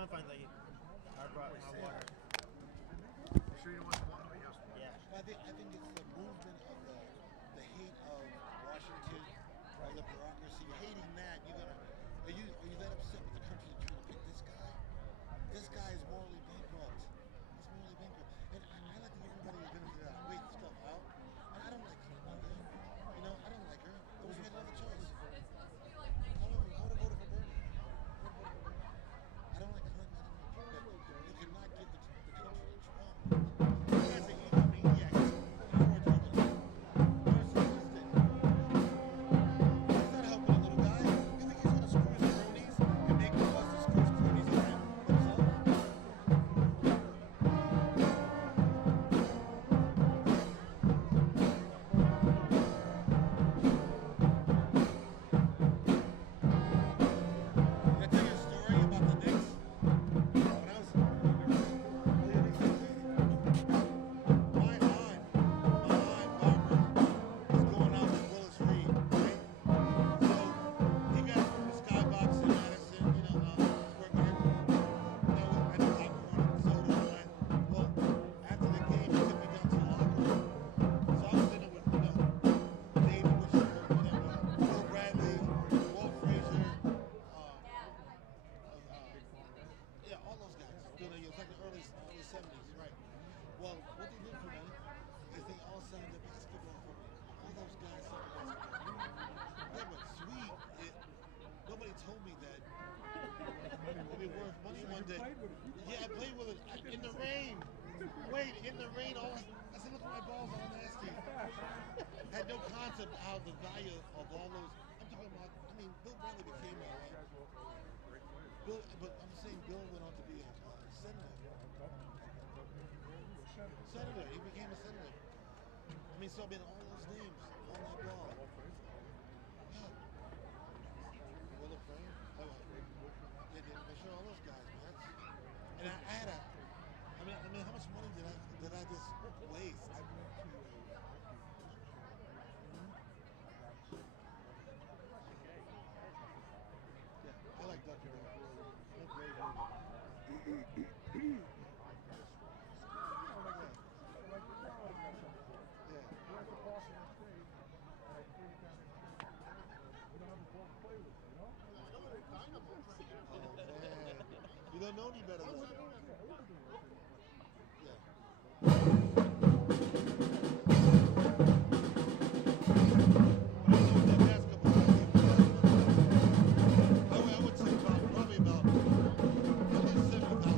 I'm fine, thank you. I brought my water. You sure you don't want to walk? Yeah. I think it's the movement of the hate of Washington, of the bureaucracy, hating that. Are you that upset with the country that you're going to pick this guy? This guy is morally bankrupt. He's morally bankrupt. And I like to give everybody the benefit of that. Wait stuff out. And I don't like Clinton. You know, I don't like her. I wish we had another choice. However, I would have voted for Bernie. I don't like Clinton. I don't like Trump. But you cannot give the country to Trump. You guys are evil maniacs. Power driven. Narcissistic. He's not helping a little guy. You think he's going to screw his cronies and make him bust his screws cronies around himself? Can I tell you a story about the Knicks? When I was my aunt Barbara is going out with Willis Reed, right? So he got the skybox in Madison, Square Garden, and the popcorn and soda and all that. Well, after the game, he took me down to the locker room. So I was in it with, David Wisher, Bill Bradley, Walt Frazier, yeah, all those guys. It was like the early 70s, right? Well, what they did for me is they all signed up basketball for me. All those guys signed up basketball. They were sweet. Nobody told me that it would be worth money one day. Yeah, I played with it in the rain. Wait, in the rain. I said, look at my balls, all nasty. Had no concept how the value of all those. I'm talking about. Bill Bradley became but I'm saying Bill went on to be a senator. Senator. He became a senator. So all those names on that ball. Yeah. Will of Fame. Yeah, David Fisher, all those guys, man. And I had how much money did I just waste? Yeah, I like Dr. Bear. They're great movies. Oh man, you don't know any better than that. Yeah. I would say probably about at least $70,000.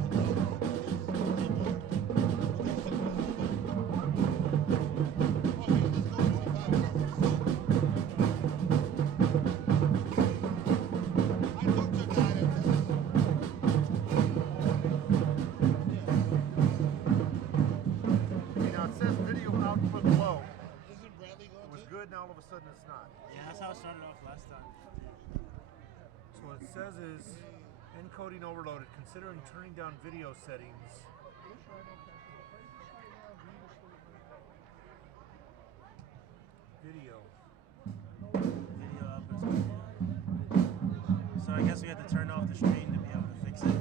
Now all of a sudden it's not. Yeah, that's how it started off last time. So what it says is encoding overloaded. Considering turning down video settings. Video up and stuff. So I guess we have to turn off the stream to be able to fix it.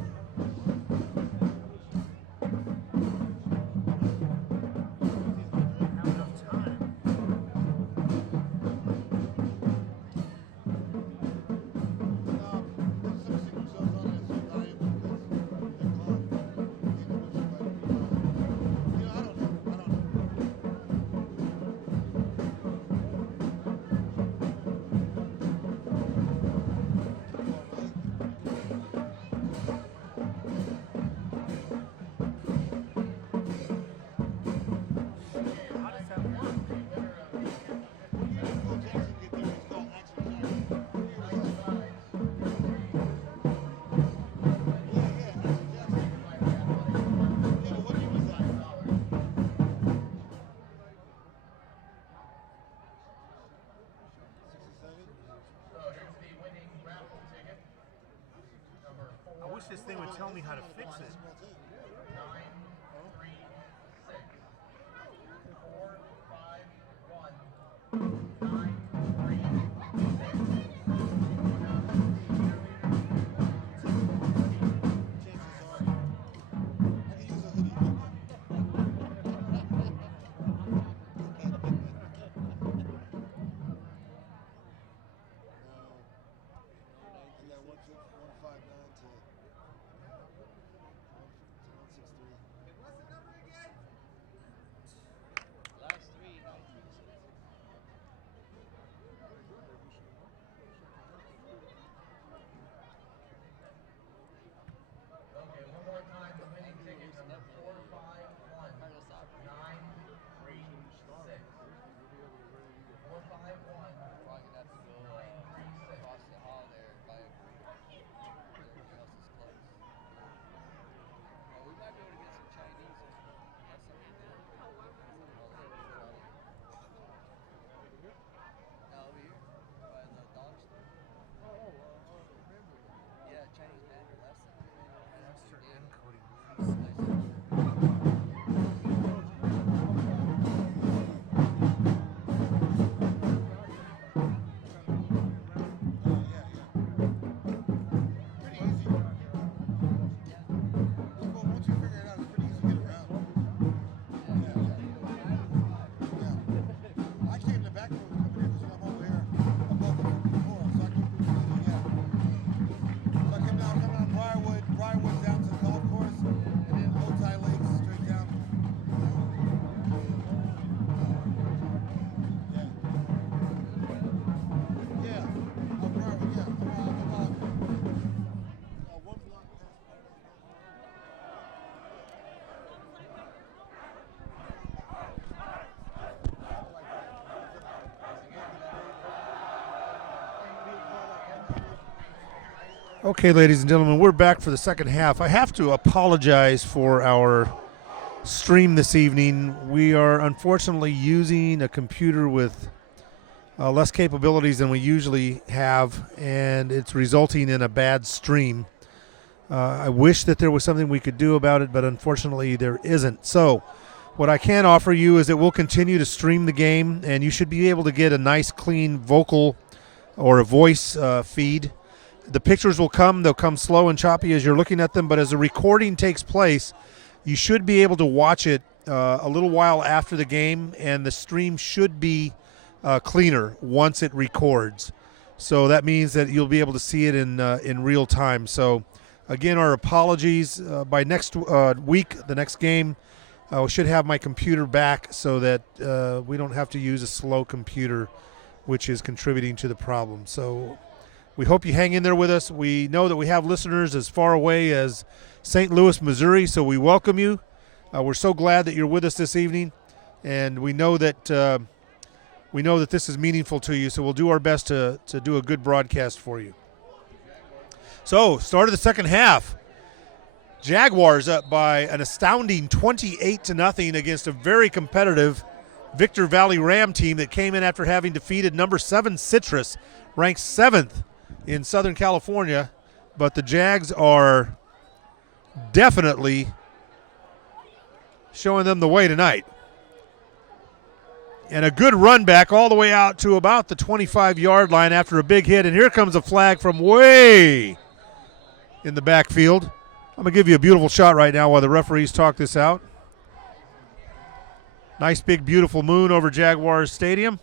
I wish this thing would tell me how to fix it. 9, 3, 6, 4, 5, 1, 9, 3, 6. Okay, ladies and gentlemen, we're back for the second half. I have to apologize for our stream this evening. We are unfortunately using a computer with less capabilities than we usually have, and it's resulting in a bad stream. I wish that there was something we could do about it, but unfortunately there isn't. So what I can offer you is that we'll continue to stream the game, and you should be able to get a nice, clean vocal or a voice feed. The pictures will come. They'll come slow and choppy as you're looking at them, but as the recording takes place, you should be able to watch it a little while after the game, and the stream should be cleaner once it records. So that means that you'll be able to see it in real time. So again, our apologies. By next week, the next game, I should have my computer back so that we don't have to use a slow computer, which is contributing to the problem. So we hope you hang in there with us. We know that we have listeners as far away as St. Louis, Missouri, so we welcome you. We're so glad that you're with us this evening, and we know that this is meaningful to you, so we'll do our best to do a good broadcast for you. So, start of the second half. Jaguars up by an astounding 28-0 against a very competitive Victor Valley Ram team that came in after having defeated number 7 Citrus, ranked 7th in Southern California. But the Jags are definitely showing them the way tonight. And a good run back all the way out to about the 25-yard line after a big hit. And here comes a flag from way in the backfield. I'm going to give you a beautiful shot right now while the referees talk this out. Nice big beautiful moon over Jaguars Stadium.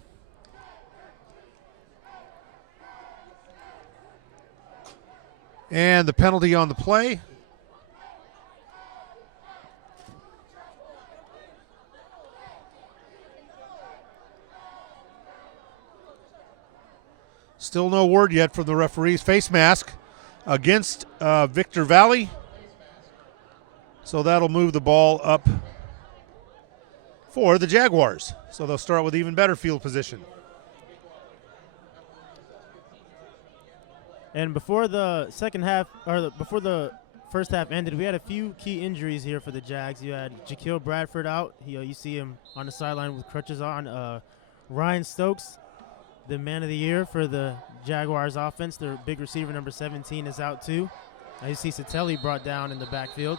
And the penalty on the play. Still no word yet from the referees. Face mask against Victor Valley. So that'll move the ball up for the Jaguars. So they'll start with even better field position. And before the second half, before the first half ended, we had a few key injuries here for the Jags. You had Jaquil Bradford out. You see him on the sideline with crutches on. Ryan Stokes, the man of the year for the Jaguars offense, their big receiver, number 17, is out too. You see Satelli brought down in the backfield.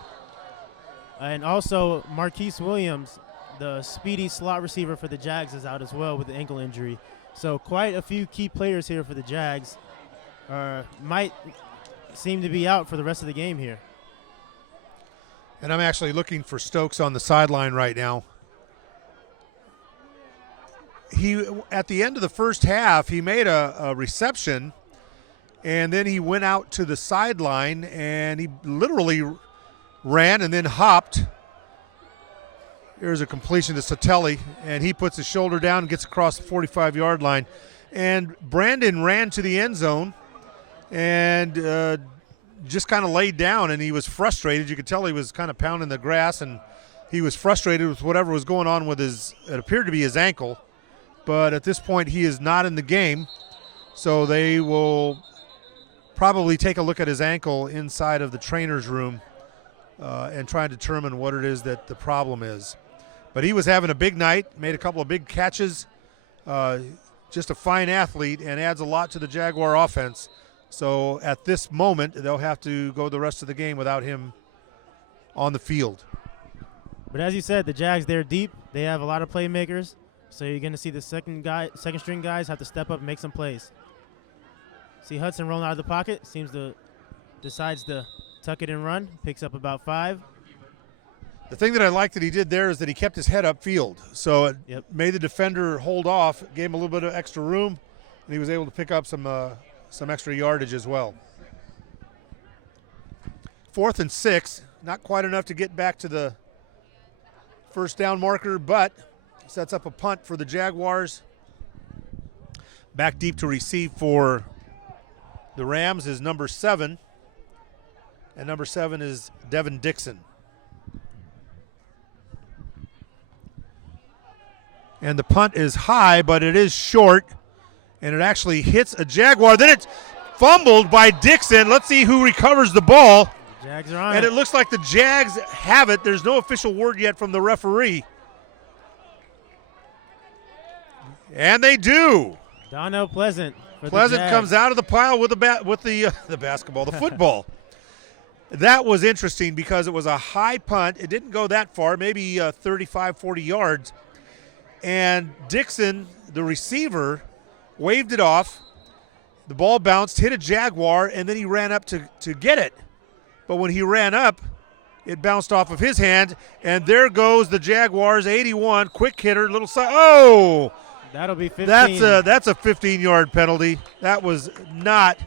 And also Marquise Williams, the speedy slot receiver for the Jags, is out as well with the ankle injury. So quite a few key players here for the Jags might seem to be out for the rest of the game here. And I'm actually looking for Stokes on the sideline right now. He, at the end of the first half, he made a reception, and then he went out to the sideline, and he literally ran and then hopped. Here's a completion to Satelli, and he puts his shoulder down and gets across the 45-yard line. And Brandon ran to the end zone and just kind of laid down, and he was frustrated. You could tell he was kind of pounding the grass, and he was frustrated with whatever was going on with it appeared to be his ankle. But at this point, he is not in the game, so they will probably take a look at his ankle inside of the trainer's room and try and determine what it is that the problem is. But he was having a big night, made a couple of big catches, just a fine athlete, and adds a lot to the Jaguar offense. So at this moment, they'll have to go the rest of the game without him on the field. But as you said, the Jags, they're deep. They have a lot of playmakers. So you're going to see the second string guys have to step up and make some plays. See Hudson rolling out of the pocket. Decides to tuck it and run. Picks up about 5. The thing that I like that he did there is that he kept his head upfield. So it made the defender hold off, gave him a little bit of extra room, and he was able to pick up some extra yardage as well. 4th and 6. Not quite enough to get back to the first down marker, but sets up a punt for the Jaguars. Back deep to receive for the Rams is number 7. And number 7 is Devin Dixon. And the punt is high, but it is short. And it actually hits a Jaguar. Then it's fumbled by Dixon. Let's see who recovers the ball. Jags are on And it. it looks like the Jags have it. There's no official word yet from the referee. And they do. Donnell Pleasant. For Pleasant the Jags. comes out of the pile with the basketball, the football. That was interesting because it was a high punt. It didn't go that far, maybe 35, 40 yards. And Dixon, the receiver, waved it off. The ball bounced, hit a Jaguar, and then he ran up to get it. But when he ran up, it bounced off of his hand, and there goes the Jaguars, 81, quick hitter, little side. Oh! That'll be 15. That's a 15-yard penalty. That was not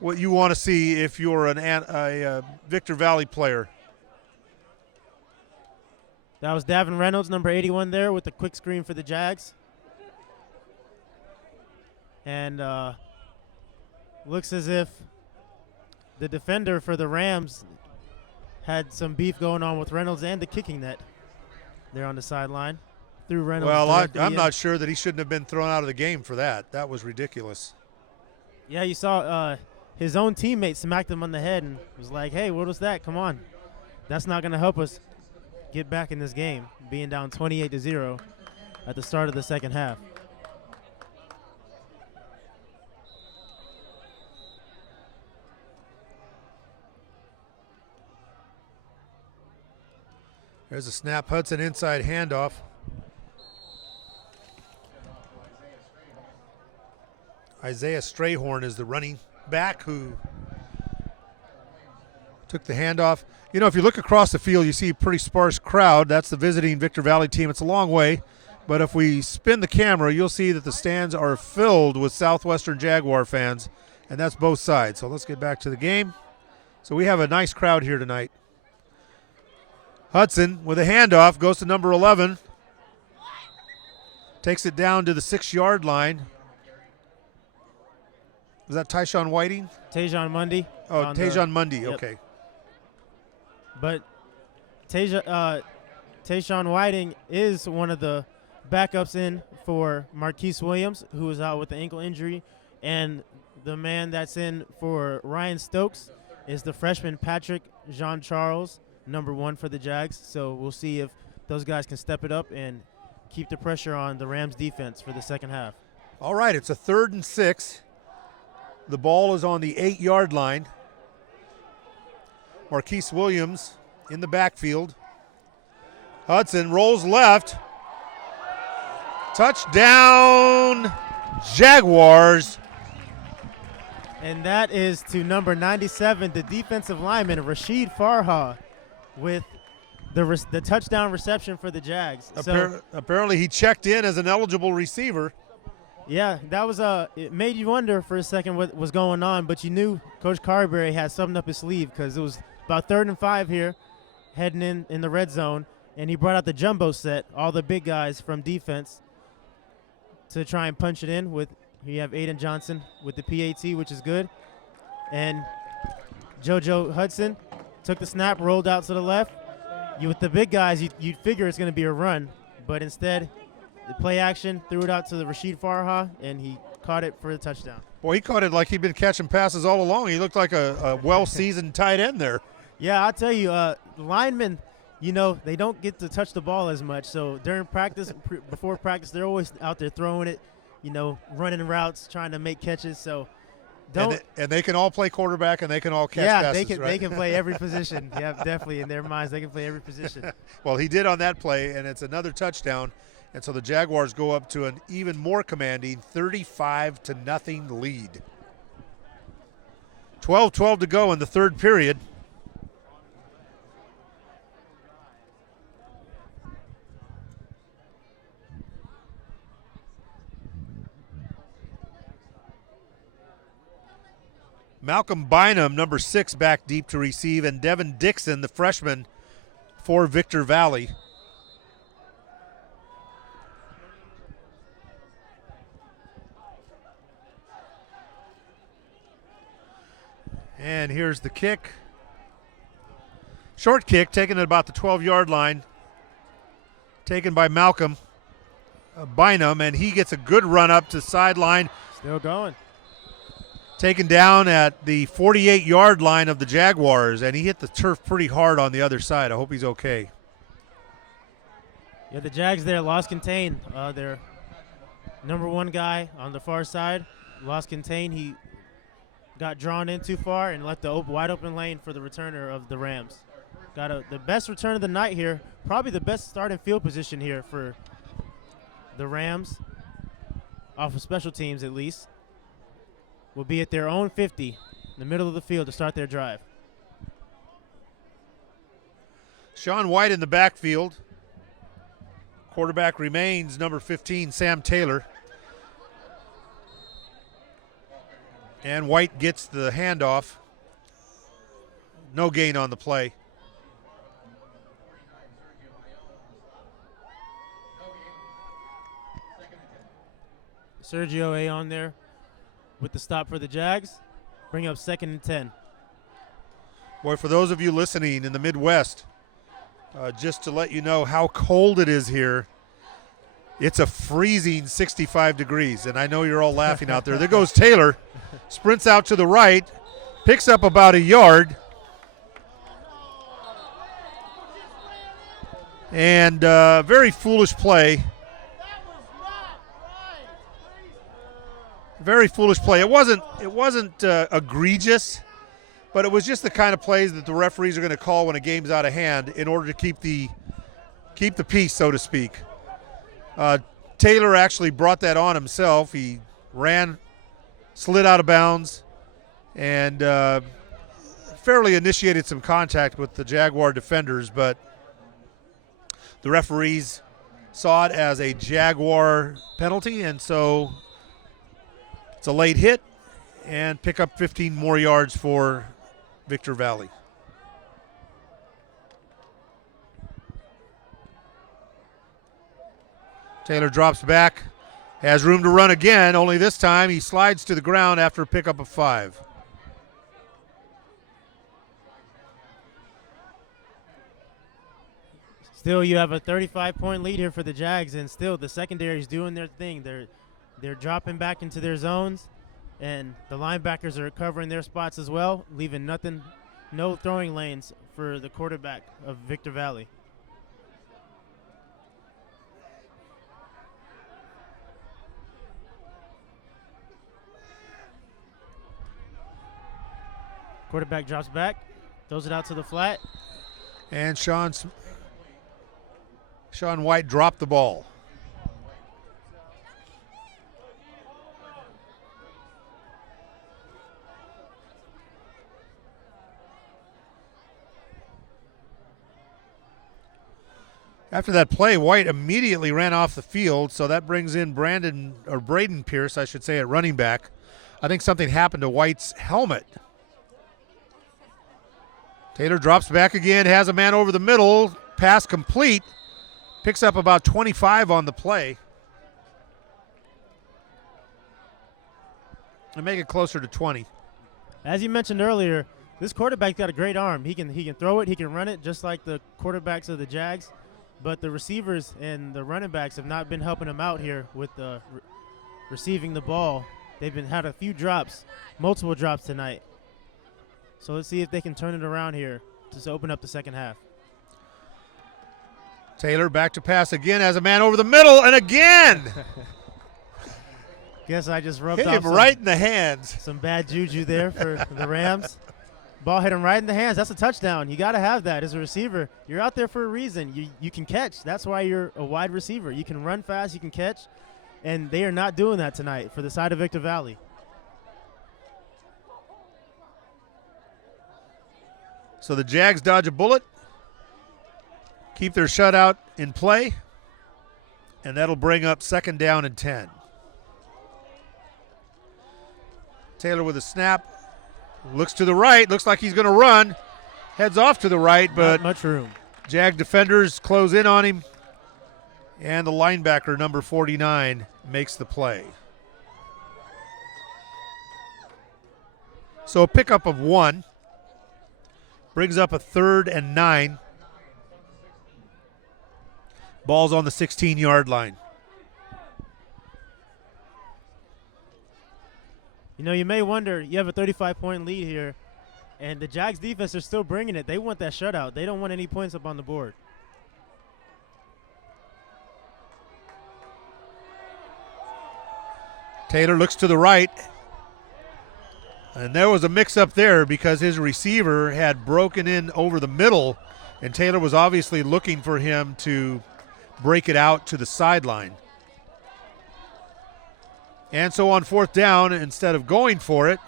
what you want to see if you're a Victor Valley player. That was Davin Reynolds, number 81 there with the quick screen for the Jags. And looks as if the defender for the Rams had some beef going on with Reynolds and the kicking net there on the sideline. Threw Reynolds Well, directly I'm in. not sure that he shouldn't have been thrown out of the game for that. That was ridiculous. Yeah, you saw his own teammate smacked him on the head and was like, hey, what was that? Come on. That's not going to help us get back in this game, being down 28-0 at the start of the second half. There's a snap. Hudson inside handoff. Isaiah Strayhorn is the running back who took the handoff. You know, if you look across the field, you see a pretty sparse crowd. That's the visiting Victor Valley team. It's a long way, but if we spin the camera, you'll see that the stands are filled with Southwestern Jaguar fans, and that's both sides. So let's get back to the game. So we have a nice crowd here tonight. Hudson with a handoff goes to number 11. Takes it down to the 6-yard line. Was that Tyshawn Whiting? Tajon Mundy. Oh, Tajon Mundy. Yep. Okay. But Tayshawn Whiting is one of the backups in for Marquise Williams, who is out with the ankle injury. And the man that's in for Ryan Stokes is the freshman Patrick Jean-Charles, number 1 for the Jags. So we'll see if those guys can step it up and keep the pressure on the Rams defense for the second half. All right, it's a 3rd and 6. The ball is on the 8-yard line. Marquise Williams in the backfield. Hudson rolls left. Touchdown, Jaguars. And that is to number 97, the defensive lineman, Rashid Farha, with the touchdown reception for the Jags. Apparently he checked in as an eligible receiver. Yeah, that was it made you wonder for a second what was going on, but you knew Coach Carberry had something up his sleeve because it was about 3rd and 5 here, heading in the red zone, and he brought out the jumbo set, all the big guys from defense, to try and punch it in with. You have Aiden Johnson with the PAT, which is good, and JoJo Hudson took the snap, rolled out to the left. With the big guys, you'd figure it's going to be a run, but instead, the play action, threw it out to the Rashid Farha, and he caught it for the touchdown. Boy, he caught it like he'd been catching passes all along. He looked like a well-seasoned tight end there. Yeah, I'll tell you, linemen, they don't get to touch the ball as much. So during practice, before practice, they're always out there throwing it, running routes, trying to make catches. So don't. And they can all play quarterback and they can all catch passes, Yeah, they can play every position. Yeah, definitely in their minds, they can play every position. Well, he did on that play, and it's another touchdown. And so the Jaguars go up to an even more commanding 35-0 lead. 12-12 to go in the 3rd period. Malcolm Bynum, number 6, back deep to receive, and Devin Dixon, the freshman for Victor Valley. And here's the kick. Short kick taken at about the 12-yard line. Taken by Malcolm Bynum, and he gets a good run up to sideline. Still going. taken down at the 48-yard line of the Jaguars, and he hit the turf pretty hard on the other side. I hope he's okay. Yeah, the Jags there lost contain. Their number one guy on the far side lost contain. He got drawn in too far and left the wide open lane for the returner of the Rams. Got the best return of the night here. Probably the best starting field position here for the Rams, off of special teams at least. Will be at their own 50 in the middle of the field to start their drive. Sean White in the backfield. Quarterback remains number 15, Sam Taylor. And White gets the handoff. No gain on the play. Sergio A on there with the stop for the Jags. Bring up 2nd and 10. Boy, for those of you listening in the Midwest, just to let you know how cold it is here, it's a freezing 65 degrees, and I know you're all laughing out there. There goes Taylor, sprints out to the right, picks up about a yard, and very foolish play. Very foolish play. It wasn't egregious, but it was just the kind of plays that the referees are going to call when a game's out of hand in order to keep the peace, so to speak. Taylor actually brought that on himself. He ran, slid out of bounds, and fairly initiated some contact with the Jaguar defenders, but the referees saw it as a Jaguar penalty, and so it's a late hit and pick up 15 more yards for Victor Valley. Taylor drops back, has room to run again, only this time he slides to the ground after a pickup of 5. Still, you have a 35-point lead here for the Jags, and still the secondary is doing their thing. They're dropping back into their zones, and the linebackers are covering their spots as well, leaving no throwing lanes for the quarterback of Victor Valley. Quarterback drops back, throws it out to the flat. And Sean White dropped the ball. After that play, White immediately ran off the field, so that brings in Braden Pierce, I should say, at running back. I think something happened to White's helmet. Taylor drops back again, has a man over the middle, pass complete, picks up about 25 on the play. And make it closer to 20. As you mentioned earlier, this quarterback's got a great arm. He can throw it, he can run it, just like the quarterbacks of the Jags. But the receivers and the running backs have not been helping him out here with receiving the ball. They've had a few drops, multiple drops tonight. So let's see if they can turn it around here to open up the second half. Taylor back to pass again, has a man over the middle, and again! Guess I just rubbed Hit off him right in the hands. some bad juju there for the Rams. Ball hit him right in the hands. That's a touchdown. You got to have that as a receiver. You're out there for a reason. You can catch. That's why you're a wide receiver. You can run fast. You can catch. And they are not doing that tonight for the side of Victor Valley. So the Jags dodge a bullet, keep their shutout in play, and that'll bring up 2nd down and 10. Taylor with a snap. Looks to the right. Looks like he's going to run. Heads off to the right, but not much room. Jag defenders close in on him. And the linebacker, number 49, makes the play. So a pickup of 1. Brings up a 3rd and 9. Ball's on the 16-yard line. You know, you may wonder, you have a 35-point lead here, and the Jags defense are still bringing it. They want that shutout. They don't want any points up on the board. Taylor looks to the right. And there was a mix-up there because his receiver had broken in over the middle, and Taylor was obviously looking for him to break it out to the sideline. And so on fourth down, instead of going for it,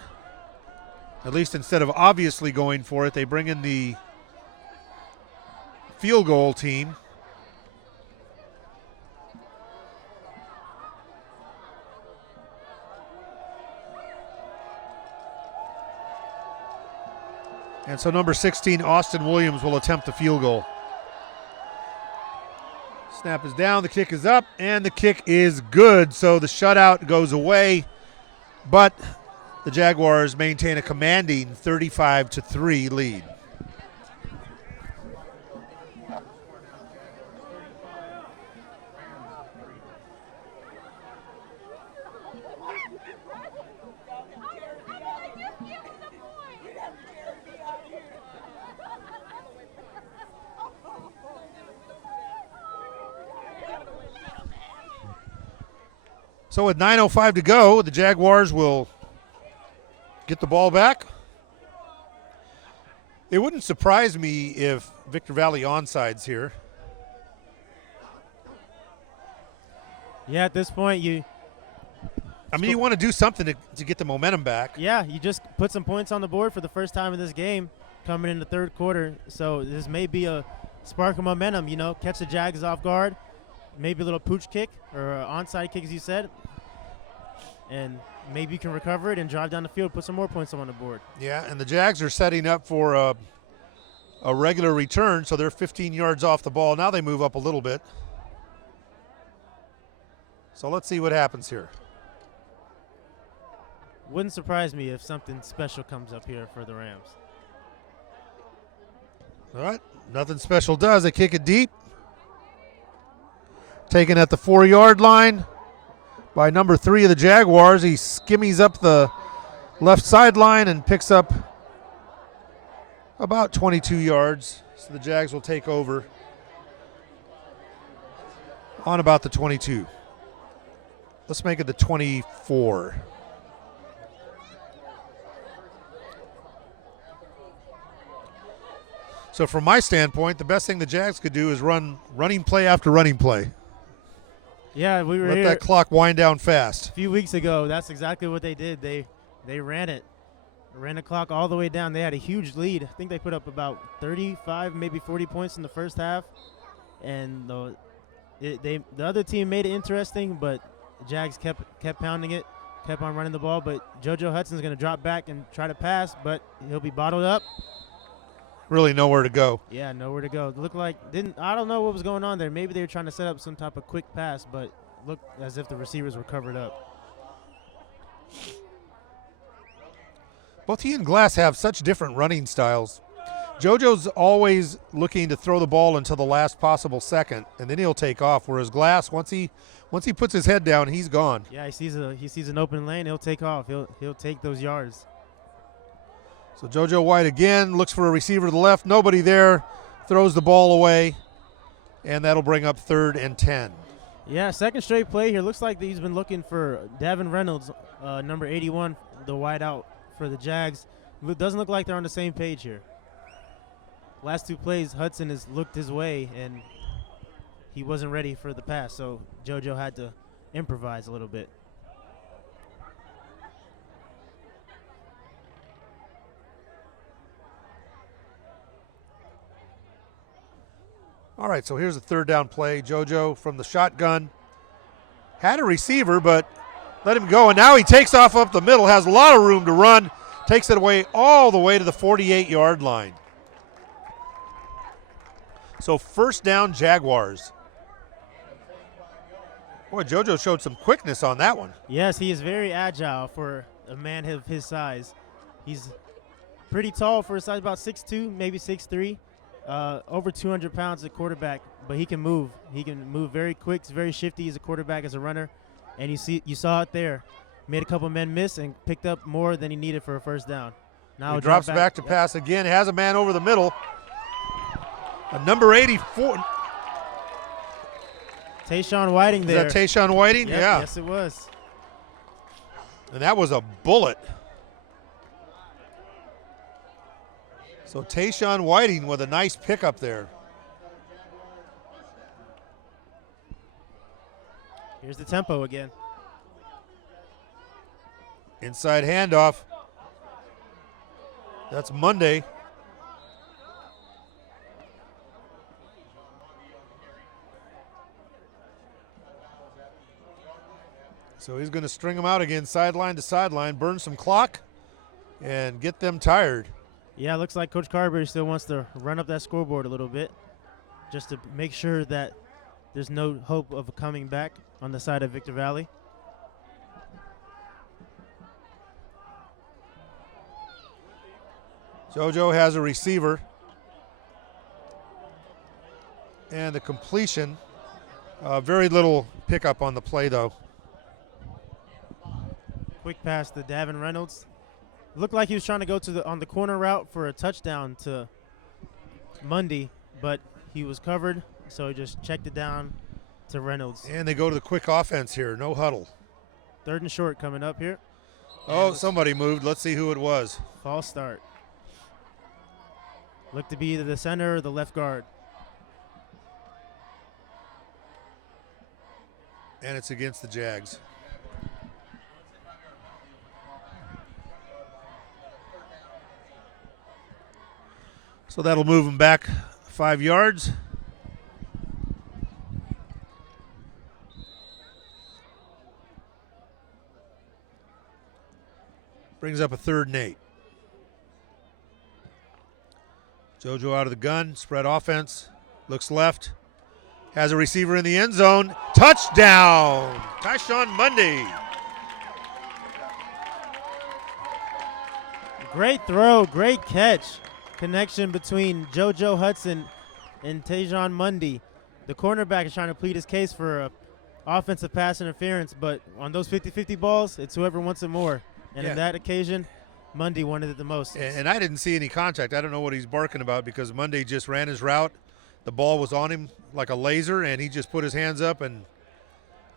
at least instead of obviously going for it, they bring in the field goal team. And so number 16, Austin Williams, will attempt the field goal. Snap is down, the kick is up, and the kick is good. So the shutout goes away, but the Jaguars maintain a commanding 35-3 lead. So with 9:05 to go, the Jaguars will get the ball back. It wouldn't surprise me if Victor Valley onsides here. Yeah, at this point, you want to do something to get the momentum back. Yeah, you just put some points on the board for the first time in this game coming in the third quarter. So this may be a spark of momentum, you know, catch the Jags off guard, maybe a little pooch kick or onside kick, as you said, and maybe you can recover it and drive down the field, put some more points on the board. Yeah, and the Jags are setting up for a regular return, so they're 15 yards off the ball. Now they move up a little bit. So let's see what happens here. Wouldn't surprise me if something special comes up here for the Rams. All right, nothing special does. They kick it deep. Taken at the 4-yard line by number 3 of the Jaguars. He skimmies up the left sideline and picks up about 22 yards. So the Jags will take over on about the 22. Let's make it the 24. So from my standpoint, the best thing the Jags could do is running play after running play. Yeah, we were Let here that clock wind down fast. a few weeks ago. That's exactly what they did. They ran it. Ran the clock all the way down. They had a huge lead. I think they put up about 35, maybe 40 points in the first half. And the other team made it interesting, but the Jags kept pounding it, kept on running the ball. But JoJo Hudson's going to drop back and try to pass, but he'll be bottled up. Really nowhere to go. Yeah, nowhere to go. Looked like I don't know what was going on there. Maybe they were trying to set up some type of quick pass, but looked as if the receivers were covered up. Both he and Glass have such different running styles. JoJo's always looking to throw the ball until the last possible second, and then he'll take off. Whereas Glass, once he puts his head down, he's gone. Yeah, he sees an open lane, he'll take off. He'll take those yards. So JoJo White again looks for a receiver to the left. Nobody there. Throws the ball away, and that'll bring up 3rd and 10. Yeah, second straight play here. Looks like he's been looking for Davin Reynolds, number 81, the wideout for the Jags. It doesn't look like they're on the same page here. Last 2 plays, Hudson has looked his way, and he wasn't ready for the pass, so JoJo had to improvise a little bit. All right, so here's a 3rd down play. JoJo from the shotgun. Had a receiver, but let him go. And now he takes off up the middle, has a lot of room to run, takes it away all the way to the 48-yard line. So 1st down, Jaguars. Boy, JoJo showed some quickness on that one. Yes, he is very agile for a man of his size. He's pretty tall for his size, about 6'2", maybe 6'3". Over 200 pounds at quarterback, but he can move. He can move very quick. He's very shifty as a quarterback, as a runner, and you saw it there. made a couple men miss and picked up more than he needed for a first down. Now He drops back to pass again, has a man over the middle. A number 84. Tayshawn Whiting there. Is that Tayshawn Whiting? Yep, Yeah. Yes, it was. And that was a bullet. So Tayshawn Whiting with a nice pickup there. Here's the tempo again. Inside handoff. That's Monday. So he's going to string them out again, sideline to sideline, burn some clock, and get them tired. Yeah, it looks like Coach Carberry still wants to run up that scoreboard a little bit just to make sure that there's no hope of coming back on the side of Victor Valley. JoJo has a receiver. And the completion. Very little pickup on the play, though. Quick pass to Davin Reynolds. Looked like he was trying to go to on the corner route for a touchdown to Mundy, but he was covered, so he just checked it down to Reynolds. And they go to the quick offense here. No huddle. 3rd and short coming up here. Oh, somebody moved. Let's see who it was. False start. Looked to be either the center or the left guard. And it's against the Jags. So that'll move them back 5 yards. Brings up a 3rd and 8. JoJo out of the gun, spread offense, looks left, has a receiver in the end zone. Touchdown! Tayshawn Mundy. Great throw, great catch. Connection between JoJo Hudson and Tayshawn Mundy. The cornerback is trying to plead his case for offensive pass interference, but on those 50-50 balls, it's whoever wants it more. And on that occasion, Mundy wanted it the most. And I didn't see any contact. I don't know what he's barking about because Mundy just ran his route. The ball was on him like a laser, and he just put his hands up and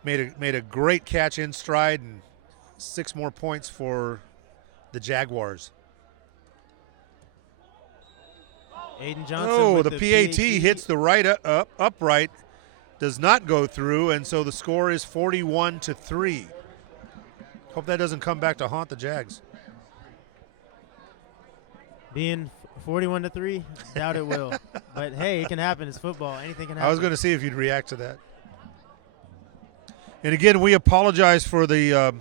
made a great catch in stride, and 6 more points for the Jaguars. Aiden Johnson. Oh, with the PAT hits the right upright, does not go through, and so the score is 41-3. Hope that doesn't come back to haunt the Jags. Being 41-3, doubt it will. But hey, it can happen. It's football. Anything can happen. I was going to see if you'd react to that. And again, we apologize for the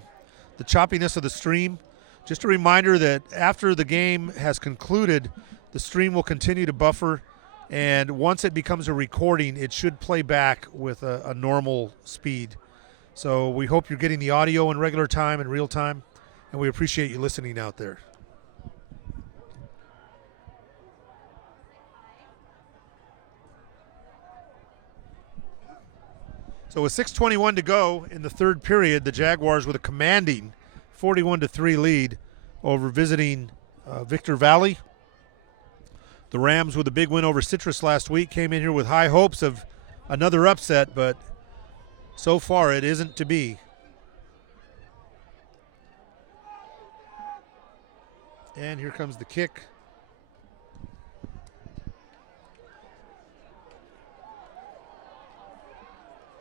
choppiness of the stream. Just a reminder that after the game has concluded, the stream will continue to buffer, and once it becomes a recording, it should play back with a normal speed. So we hope you're getting the audio in regular time and real time, and we appreciate you listening out there. So with 6:21 to go in the 3rd period, the Jaguars with a commanding 41-3 lead over visiting Victor Valley. The Rams with a big win over Citrus last week came in here with high hopes of another upset, but so far it isn't to be. And here comes the kick.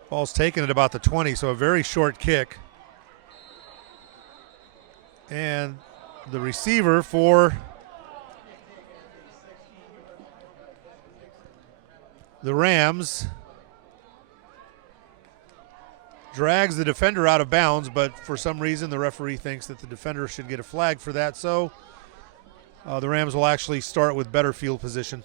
Ball's taken at about the 20, so a very short kick. And the receiver for the Rams drags the defender out of bounds, but for some reason the referee thinks that the defender should get a flag for that, so the Rams will actually start with better field position.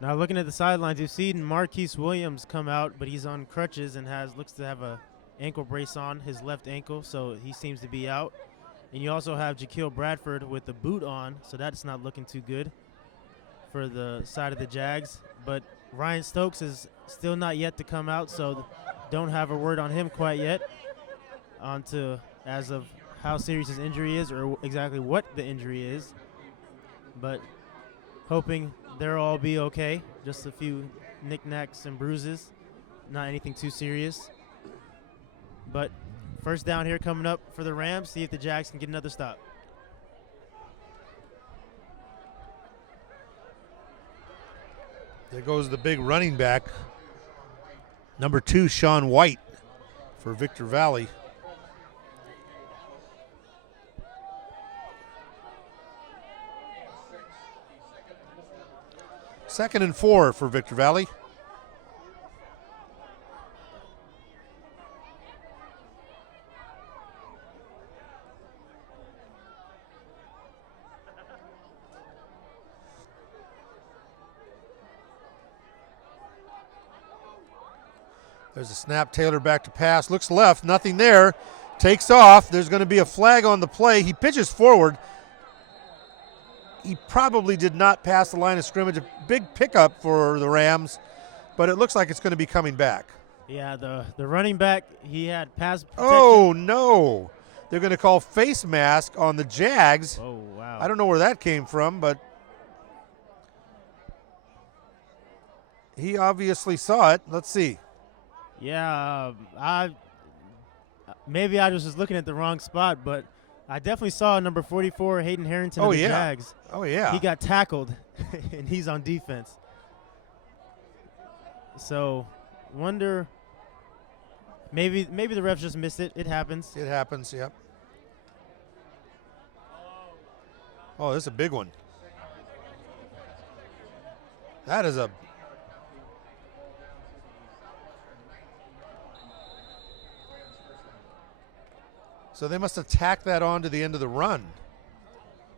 Now looking at the sidelines, you've seen Marquise Williams come out, but he's on crutches and looks to have a ankle brace on his left ankle, so he seems to be out. And you also have Jaquil Bradford with the boot on, so that's not looking too good for the side of the Jags. But Ryan Stokes is still not yet to come out, so don't have a word on him quite yet. On to as of how serious his injury is or exactly what the injury is. But hoping they'll all be okay. Just a few knickknacks and bruises. Not anything too serious. But first down here coming up for the Rams. See if the Jags can get another stop. There goes the big running back, number 2, Sean White, for Victor Valley. Second and 4 for Victor Valley. There's a snap. Taylor back to pass. Looks left. Nothing there. Takes off. There's going to be a flag on the play. He pitches forward. He probably did not pass the line of scrimmage. A big pickup for the Rams, but it looks like it's going to be coming back. Yeah, the running back, he had pass protection. Oh, no. They're going to call face mask on the Jags. Oh, wow. I don't know where that came from, but he obviously saw it. Let's see. Yeah, maybe I was just looking at the wrong spot, but I definitely saw number 44, Hayden Harrington of the Jags. Oh, yeah. He got tackled, and he's on defense. So, wonder, maybe the refs just missed it. It happens. It happens, yep. Oh, this is a big one. That is a... So they must have tacked that on to the end of the run,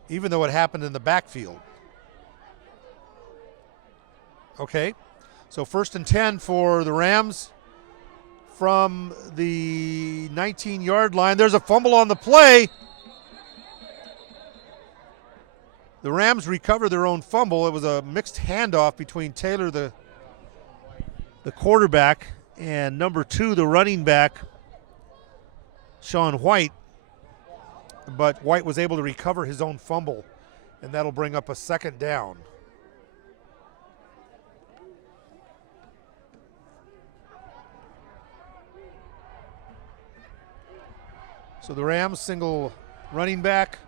even though it happened in the backfield. Okay, so 1st and 10 for the Rams from the 19-yard line. There's a fumble on the play. The Rams recover their own fumble. It was a mixed handoff between Taylor, the quarterback, and number 2, the running back, Sean White, but White was able to recover his own fumble, and that'll bring up a second down. So the Rams single running back,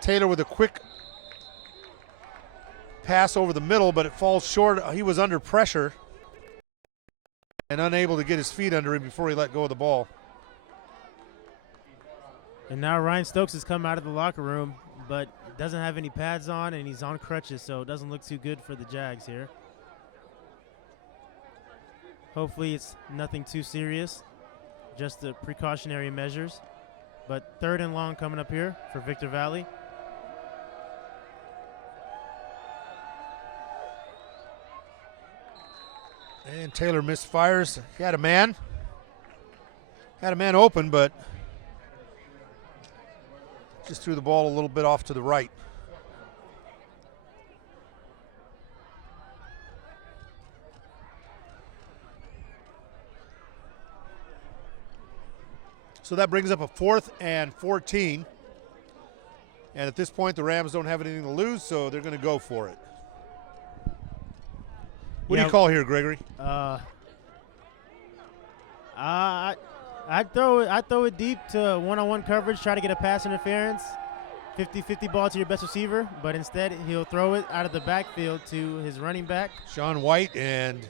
Taylor with a quick pass over the middle, but it falls short. He was under pressure and unable to get his feet under him before he let go of the ball. And now Ryan Stokes has come out of the locker room, but doesn't have any pads on, and he's on crutches, so it doesn't look too good for the Jags here. Hopefully it's nothing too serious, just the precautionary measures. But 3rd and long coming up here for Victor Valley. And Taylor misfires. He had a man open, but just threw the ball a little bit off to the right. So that brings up a 4th and 14. And at this point, the Rams don't have anything to lose, so they're going to go for it. What do you call here, Gregory? I'd throw it deep to one-on-one coverage, try to get a pass interference, 50-50 ball to your best receiver, but instead he'll throw it out of the backfield to his running back. Sean White, and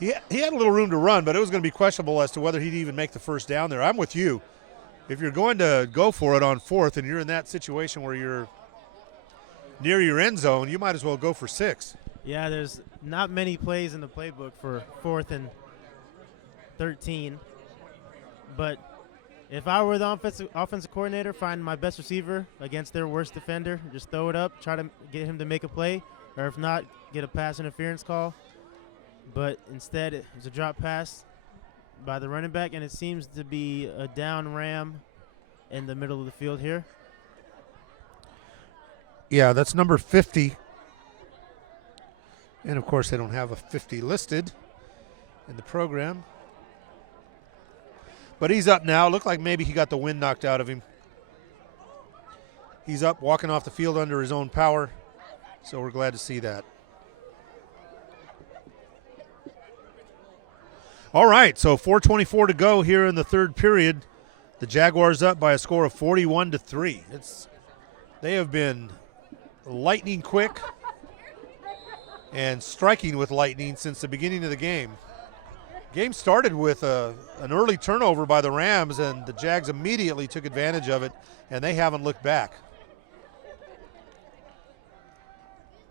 he had a little room to run, but it was going to be questionable as to whether he'd even make the first down there. I'm with you. If you're going to go for it on 4th and you're in that situation where you're near your end zone, you might as well go for 6. Yeah, there's not many plays in the playbook for 4th and 13. But if I were the offensive coordinator, find my best receiver against their worst defender, just throw it up, try to get him to make a play, or if not, get a pass interference call. But instead, it was a drop pass by the running back, and it seems to be a down Ram in the middle of the field here. Yeah, that's number 50. And, of course, they don't have a 50 listed in the program. But he's up now. Looked like maybe he got the wind knocked out of him. He's up, walking off the field under his own power. So we're glad to see that. All right, so 4:24 to go here in the third period. The Jaguars up by a score of 41-3. They have been lightning quick and striking with lightning since the beginning of the game. Game started with an early turnover by the Rams, and the Jags immediately took advantage of it, and they haven't looked back.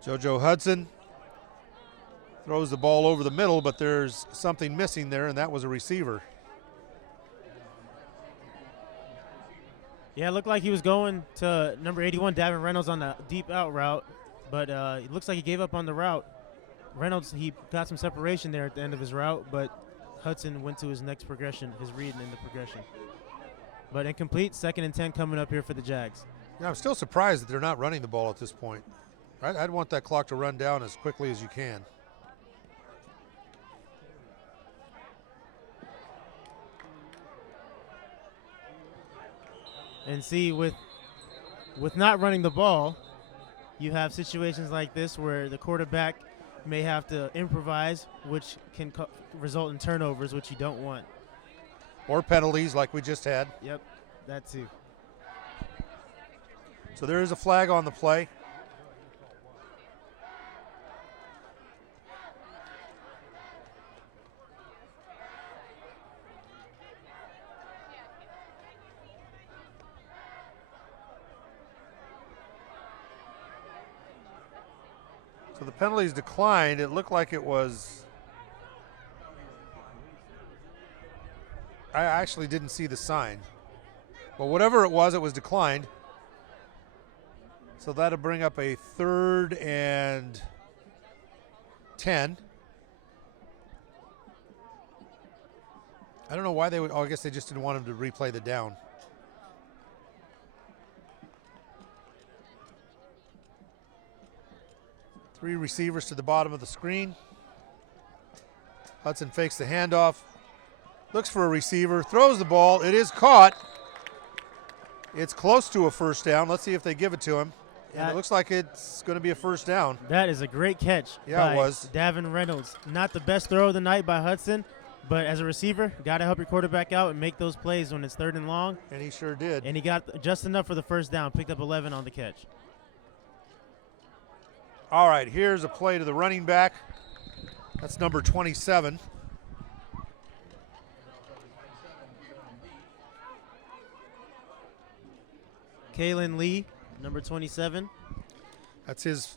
JoJo Hudson throws the ball over the middle, but there's something missing there, and that was a receiver. Yeah, it looked like he was going to number 81, Davin Reynolds, on the deep out route, but it looks like he gave up on the route. Reynolds, he got some separation there at the end of his route, but Hudson went to his next progression, his read in the progression. But incomplete, 2nd and 10 coming up here for the Jags. Yeah, I'm still surprised that they're not running the ball at this point. I'd want that clock to run down as quickly as you can. And see, with not running the ball, you have situations like this where the quarterback may have to improvise, which can result in turnovers, which you don't want. Or penalties like we just had. Yep, that too. So there is a flag on the play. So the penalties declined. It looked like it was. I actually didn't see the sign. But whatever it was declined. So that'll bring up a 3rd and 10. I don't know why they would. Oh, I guess they just didn't want him to replay the down. Three receivers to the bottom of the screen. Hudson fakes the handoff. Looks for a receiver. Throws the ball. It is caught. It's close to a first down. Let's see if they give it to him. And it looks like it's going to be a first down. That is a great catch. Yeah, it was. Davin Reynolds. Not the best throw of the night by Hudson, but as a receiver, got to help your quarterback out and make those plays when it's 3rd and long. And he sure did. And he got just enough for the first down. Picked up 11 on the catch. All right, here's a play to the running back. That's number 27. Kalen Lee, number 27. That's his,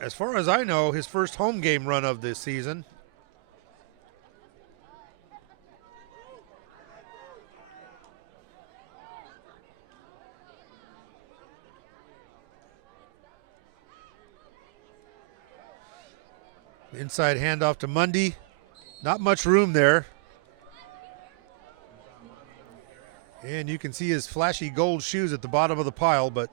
as far as I know, his first home game run of this season. Inside handoff to Mundy. Not much room there. And you can see his flashy gold shoes at the bottom of the pile, but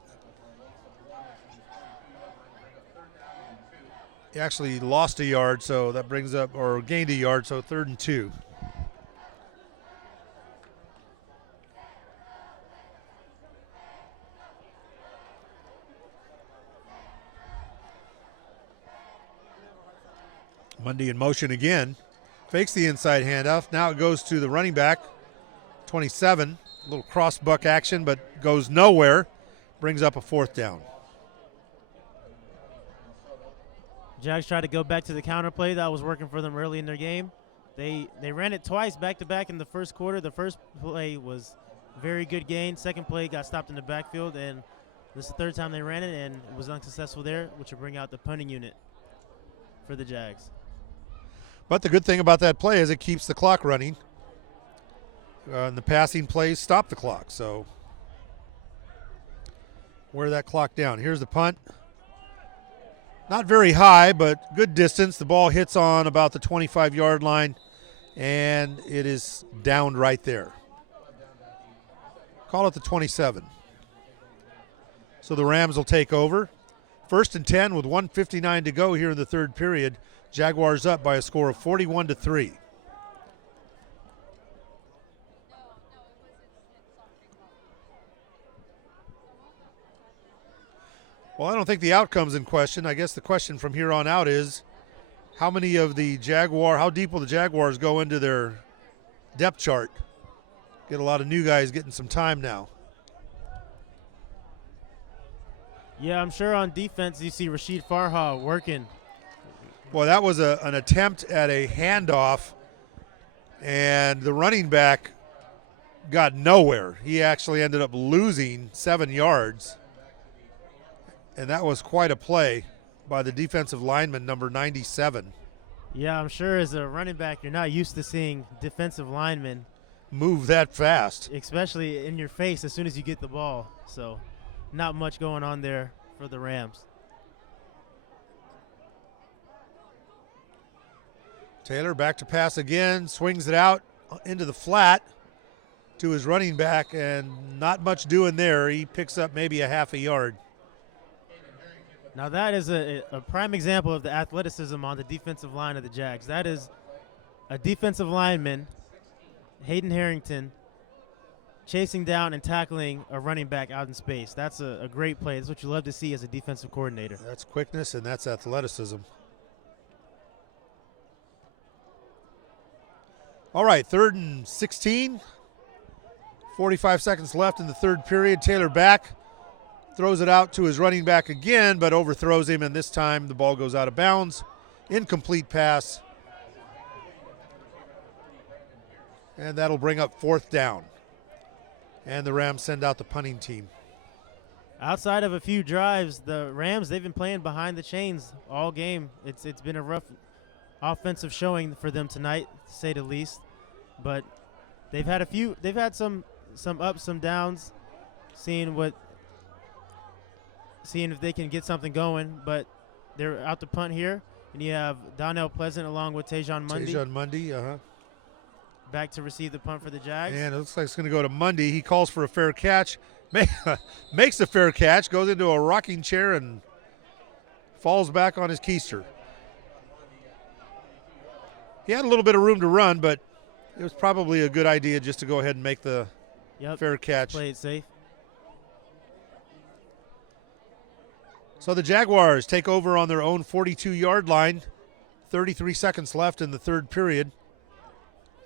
he actually lost a yard, so that brings up, or gained a yard, so 3rd and 2. Mundy in motion again. Fakes the inside handoff. Now it goes to the running back, 27. A little cross buck action, but goes nowhere. Brings up a 4th down. Jags tried to go back to the counter play that was working for them early in their game. They ran it twice back-to-back in the first quarter. The first play was very good gain. Second play got stopped in the backfield, and this is the 3rd time they ran it, and it was unsuccessful there, which will bring out the punting unit for the Jags. But the good thing about that play is it keeps the clock running. And the passing plays stop the clock, so wear that clock down. Here's the punt. Not very high, but good distance. The ball hits on about the 25-yard line, and it is downed right there. Call it the 27. So the Rams will take over. First and 10 with 1:59 to go here in the third period. Jaguars up by a score of 41-3. Well, I don't think the outcome's in question. I guess the question from here on out is how deep will the Jaguars go into their depth chart? Get a lot of new guys getting some time now. Yeah, I'm sure on defense you see Rashid Farha working. Well, that was an attempt at a handoff, and the running back got nowhere. He actually ended up losing 7 yards, and that was quite a play by the defensive lineman, number 97. Yeah, I'm sure as a running back you're not used to seeing defensive linemen move that fast, especially in your face as soon as you get the ball. So not much going on there for the Rams. Taylor back to pass again, swings it out into the flat to his running back, and not much doing there. He picks up maybe a half a yard. Now that is a prime example of the athleticism on the defensive line of the Jags. That is a defensive lineman, Hayden Harrington, chasing down and tackling a running back out in space. That's a great play. That's what you love to see as a defensive coordinator. That's quickness and that's athleticism. All right, 3rd and 16. 45 seconds left in the third period. Taylor back, throws it out to his running back again, but overthrows him, and this time the ball goes out of bounds. Incomplete pass. And that'll bring up 4th down. And the Rams send out the punting team. Outside of a few drives, the Rams, they've been playing behind the chains all game. It's been a rough offensive showing for them tonight, to say the least. But they've had some ups, some downs, seeing if they can get something going. But they're out to punt here, and you have Donnell Pleasant along with Tajon Mundy. Back to receive the punt for the Jags. And it looks like it's going to go to Mundy. He calls for a fair catch, makes a fair catch, goes into a rocking chair and falls back on his keister. He had a little bit of room to run, but it was probably a good idea just to go ahead and make the fair catch. Play it safe. So the Jaguars take over on their own 42-yard line. 33 seconds left in the third period.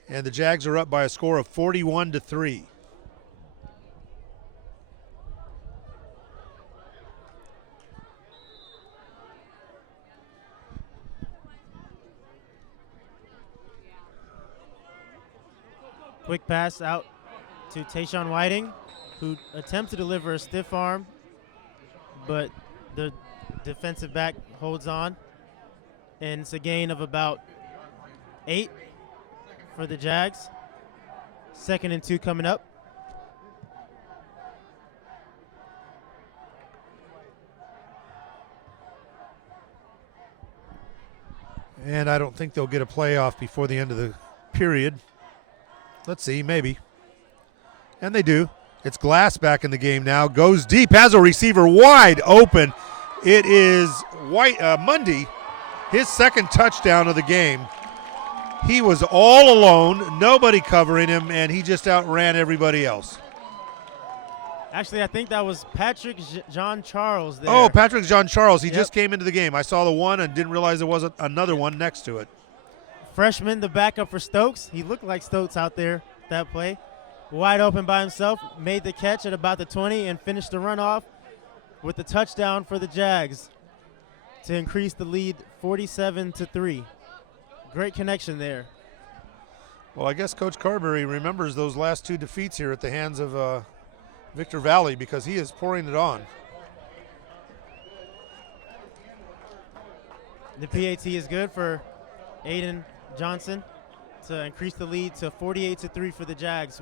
And the Jags are up by a score of 41-3. Quick pass out to Tayshawn Whiting, who attempts to deliver a stiff arm, but the defensive back holds on. And it's a gain of about 8 for the Jags. 2nd and 2 coming up. And I don't think they'll get a playoff before the end of the period. Let's see, maybe. And they do. It's Glass back in the game now. Goes deep, has a receiver wide open. It is Mundy, his second touchdown of the game. He was all alone, nobody covering him, and he just outran everybody else. Actually, I think that was Patrick John Charles there. Oh, Patrick John Charles. He just came into the game. I saw the one and didn't realize there wasn't another one next to it. Freshman, the backup for Stokes. He looked like Stokes out there that play. Wide open by himself, made the catch at about the 20 and finished the run off with the touchdown for the Jags to increase the lead 47-3. Great connection there. Well, I guess Coach Carberry remembers those last 2 defeats here at the hands of Victor Valley because he is pouring it on. The PAT is good for Aiden Johnson to increase the lead to 48-3 for the Jags.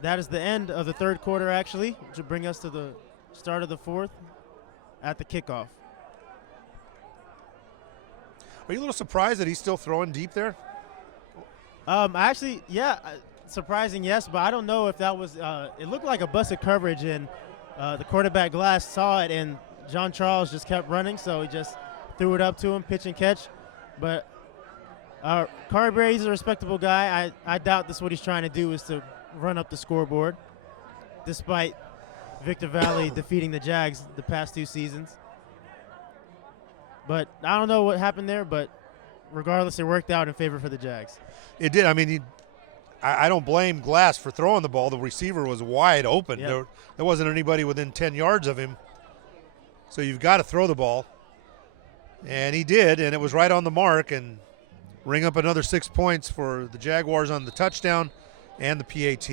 That is the end of the third quarter, actually, which will bring us to the start of the fourth at the kickoff. Are you a little surprised that he's still throwing deep there? Actually, yeah, surprising, yes, but I don't know if that was it looked like a busted coverage, and the quarterback Glass saw it and John Charles just kept running, so he just threw it up to him, pitch and catch. But Carberry's a respectable guy. I doubt this what he's trying to do is to run up the scoreboard, despite Victor Valley defeating the Jags the past 2 seasons. But I don't know what happened there, but regardless, it worked out in favor for the Jags. It did. I mean, I don't blame Glass for throwing the ball. The receiver was wide open. Yep. There wasn't anybody within 10 yards of him. So you've got to throw the ball. And he did, and it was right on the mark, and ring up another 6 points for the Jaguars on the touchdown and the PAT.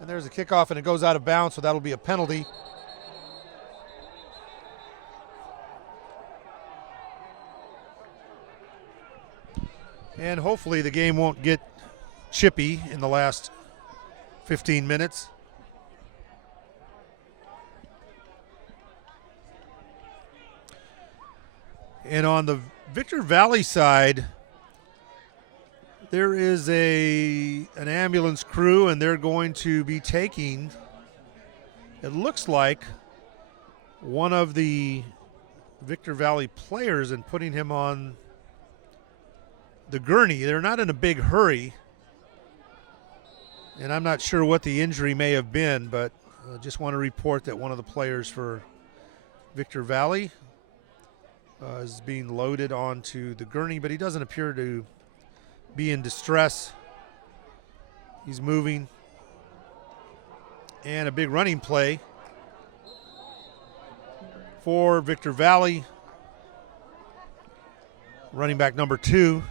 And there's a kickoff, and it goes out of bounds, so that'll be a penalty. And hopefully the game won't get chippy in the last 15 minutes. And on the Victor Valley side, there is an ambulance crew, and they're going to be taking, it looks like, one of the Victor Valley players and putting him on the gurney. They're not in a big hurry, and I'm not sure what the injury may have been, but I just want to report that one of the players for Victor Valley is being loaded onto the gurney, but he doesn't appear to be in distress. He's moving. And a big running play for Victor Valley. Running back number 2.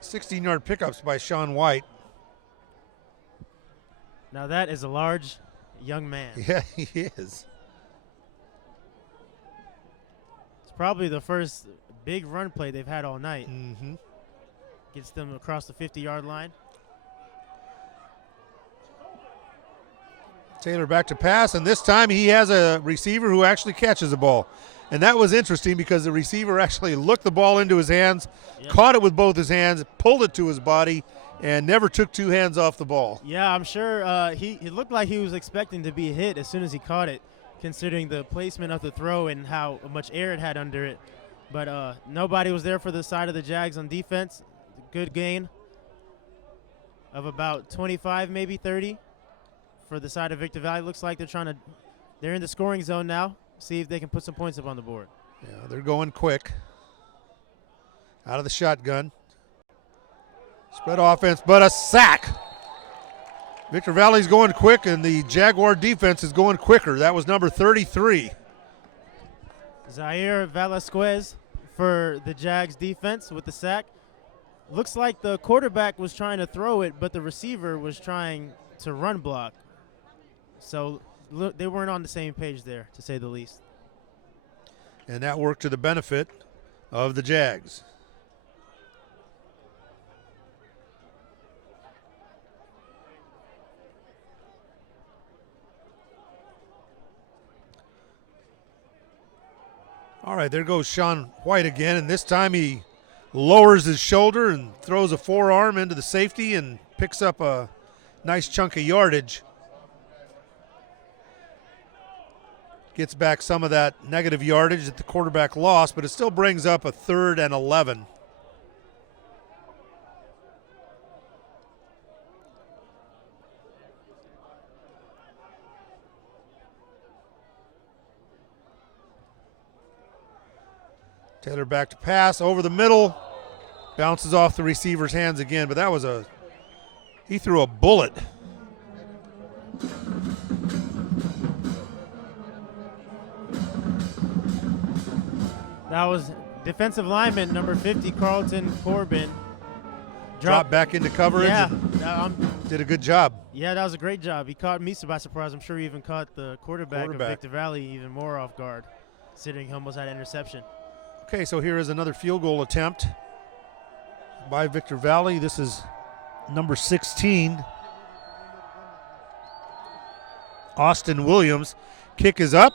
"16-yard pickups by Sean White." Now that is a large young man. Yeah, he is. It's probably the first big run play they've had all night. Mm-hmm. Gets them across the 50-yard line. Taylor back to pass, and this time he has a receiver who actually catches the ball. And that was interesting because the receiver actually looked the ball into his hands, Yep. caught it with both his hands, pulled it to his body, and never took 2 hands off the ball. Yeah, I'm sure he looked like he was expecting to be hit as soon as he caught it, considering the placement of the throw and how much air it had under it. But nobody was there for the side of the Jags on defense. Good gain of about 25, maybe 30 for the side of Victor Valley. Looks like they're in the scoring zone now. See if they can put some points up on the board. Yeah, they're going quick. Out of the shotgun. Spread offense, but a sack. Victor Valley's going quick, and the Jaguar defense is going quicker. That was number 33. Zaire Velasquez for the Jags defense with the sack. Looks like the quarterback was trying to throw it, but the receiver was trying to run block. So they weren't on the same page there, to say the least. And that worked to the benefit of the Jags. All right, there goes Sean White again, and this time he lowers his shoulder and throws a forearm into the safety and picks up a nice chunk of yardage. Gets back some of that negative yardage that the quarterback lost, but it still brings up a 3rd and 11. Taylor back to pass over the middle. Bounces off the receiver's hands again, but that was he threw a bullet. That was defensive lineman number 50, Carlton Corbin. Dropped back into coverage. Yeah, and did a good job. Yeah, that was a great job. He caught me by surprise. I'm sure he even caught the quarterback of Victor Valley even more off guard, considering he almost had an interception. Okay, so here is another field goal attempt by Victor Valley. This is number 16, Austin Williams. Kick is up,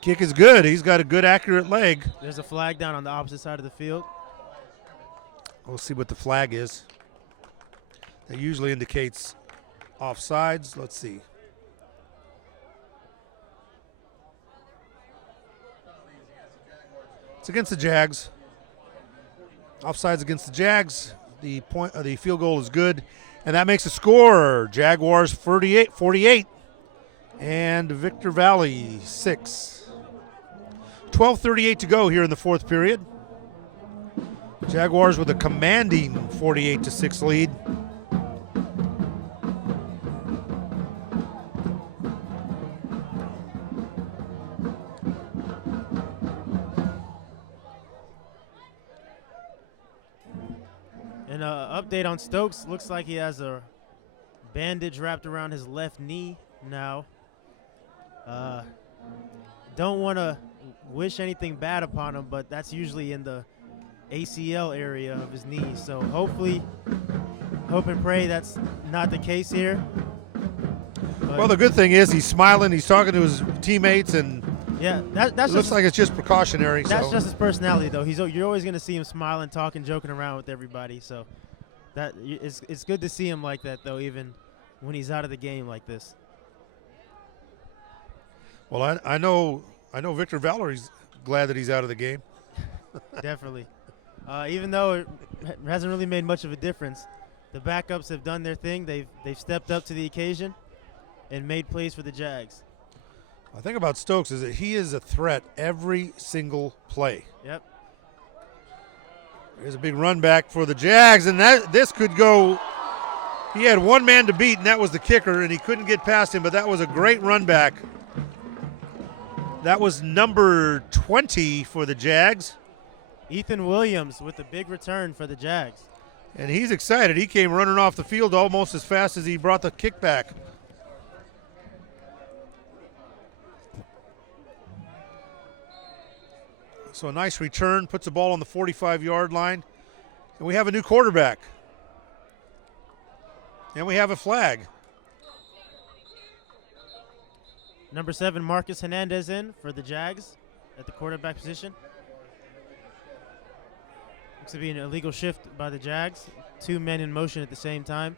Kick is good. He's got a good, accurate leg. There's a flag down on the opposite side of the field. We'll see what the flag is. That usually indicates offsides. Let's see. It's against the Jags. Offsides against the Jags. The field goal is good, and that makes a score. Jaguars 48, and Victor Valley 6. 12:38 to go here in the fourth period. Jaguars with a commanding 48-6 lead. An update on Stokes. Looks like he has a bandage wrapped around his left knee now. Don't want to wish anything bad upon him, but that's usually in the ACL area of his knee. So hopefully, hope and pray that's not the case here. But Well, the good thing is he's smiling. He's talking to his teammates, and yeah, it that's looks just like it's just precautionary. that's So just his personality, though. You're always going to see him smiling, talking, joking around with everybody. So it's good to see him like that, though, even when he's out of the game like this. well, I know Victor Valerie's glad that he's out of the game. Definitely. Even though it hasn't really made much of a difference, the backups have done their thing. They've stepped up to the occasion and made plays for the Jags. The thing about Stokes is that he is a threat every single play. Yep. There's a big run back for the Jags, and this could go. He had one man to beat, and that was the kicker, and he couldn't get past him, but that was a great run back. That was number 20 for the Jags, Ethan Williams with the big return for the Jags. and he's excited. He came running off the field almost as fast as he brought the kick back. So a nice return, puts the ball on the 45-yard line, and we have a new quarterback. And we have a flag. Number 7, Marcus Hernandez in for the Jags at the quarterback position. Looks to be an illegal shift by the Jags. 2 men in motion at the same time.